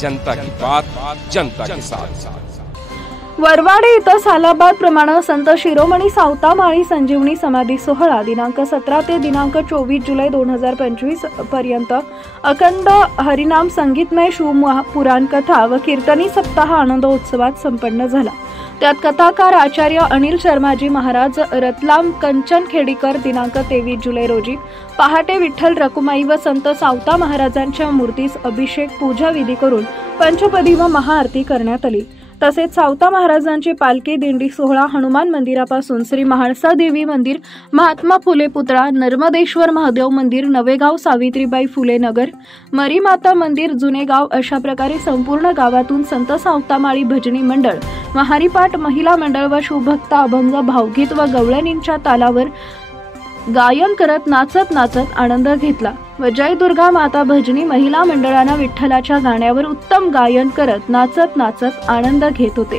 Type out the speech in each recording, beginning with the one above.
जनता की बात, जनता के साथ। वरवाडे इथं सालाबाद प्रमाणे संत शिरोमणी सावता माळी संजीवनी समाधी सोहळा दिनांक 17 ते दिनांक 24 जुलै 2025 पर्यंत अखंड हरिनाम संगीतमय शिवपुराण कथा व कीर्तनी सप्ताह आनंदोत्सवात संपन्न झाला। त्यात कथाकार आचार्य अनिल शर्माजी महाराज रतलाम कंचन खेडीकर दिनांक 23 जुलै रोजी पहाटे विठ्ठल रकुमाई व संत सावता महाराजांच्या मूर्तीस अभिषेक पूजा विधी करून पंचपदी व महाआरती करण्यात आली। तसेच सावता महाराजांची पालखी दिंडी सोहळा हनुमान मंदिरापासून श्री महाळसा देवी मंदिर, महात्मा फुले पुतळा, नर्मदेश्वर महादेव मंदिर, नवेगाव सावित्रीबाई फुले नगर, मरीमाता मंदिर, जुने गाव अशा प्रकारे संपूर्ण गावातून संत सावता माळी भजनी मंडळ, हरिपाठ महिला मंडळ व शिवभक्त अभंग भावगीत व गवळणींच्या तालावर गायन करत नाचत आनंद घेतला व जय दुर्गा माता भजनी महिला मंडळानं विठ्ठलाच्या गाण्यावर उत्तम गायन करत नाचत आनंद घेत होते।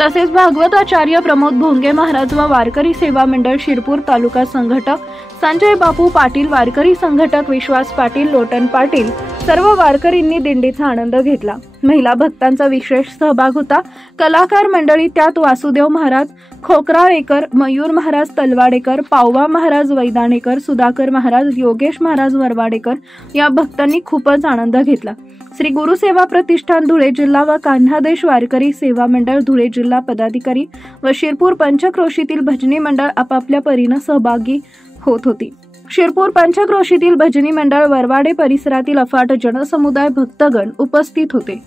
तसेच भागवताचार्य प्रमोद भोंगे महाराज व वारकरी सेवा मंडळ शिरपूर तालुका संघटक संजय बापू पाटील, वारकरी संघटक विश्वास पाटील, लोटन पाटील सर्व वारकरींनी दिंडीचा आनंद घेतला। महिला भक्तांचा विशेष सहभाग होता। कलाकार मंडळी त्यात वासुदेव महाराज खोकराळेकर, मयूर महाराज तलवाडेकर, पाववा महाराज वैदाणेकर, सुधाकर महाराज, योगेश महाराज वरवाडेकर या भक्तांनी खूपच आनंद घेतला। श्री गुरु सेवा प्रतिष्ठान धुळे जिल्हा व कान्हादेश वारकरी सेवा मंडळ धुळे जिल्हा पदाधिकारी व शिरपूर पंचक्रोशीतील भजनी मंडळ आपापल्या परीने सहभागी होत होती। शिरपूर पंचक्रोशीतील भजनी मंडळ वरवाडे परिसरातील अफाट जनसमुदाय भक्तगण उपस्थित होते।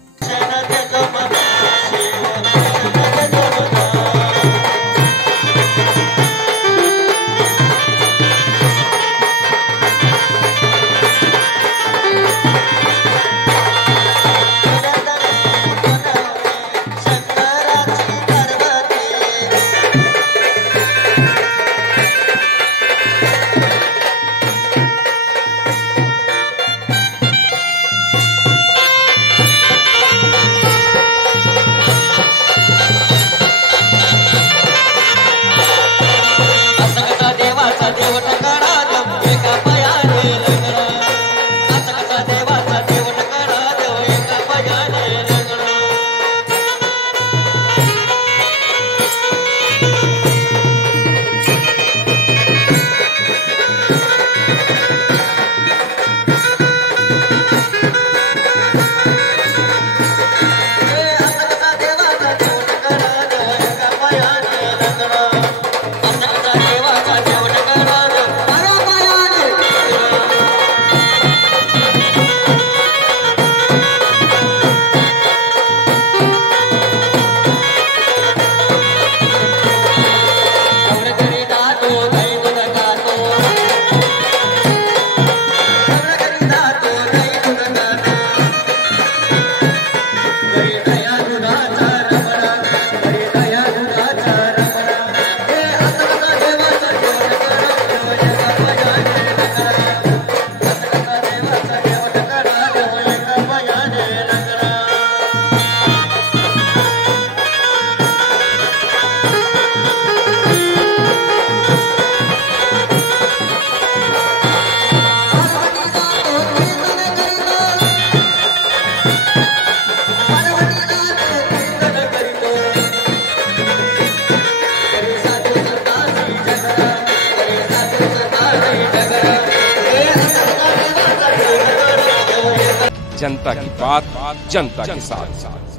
जनता की बात, जनता के साथ।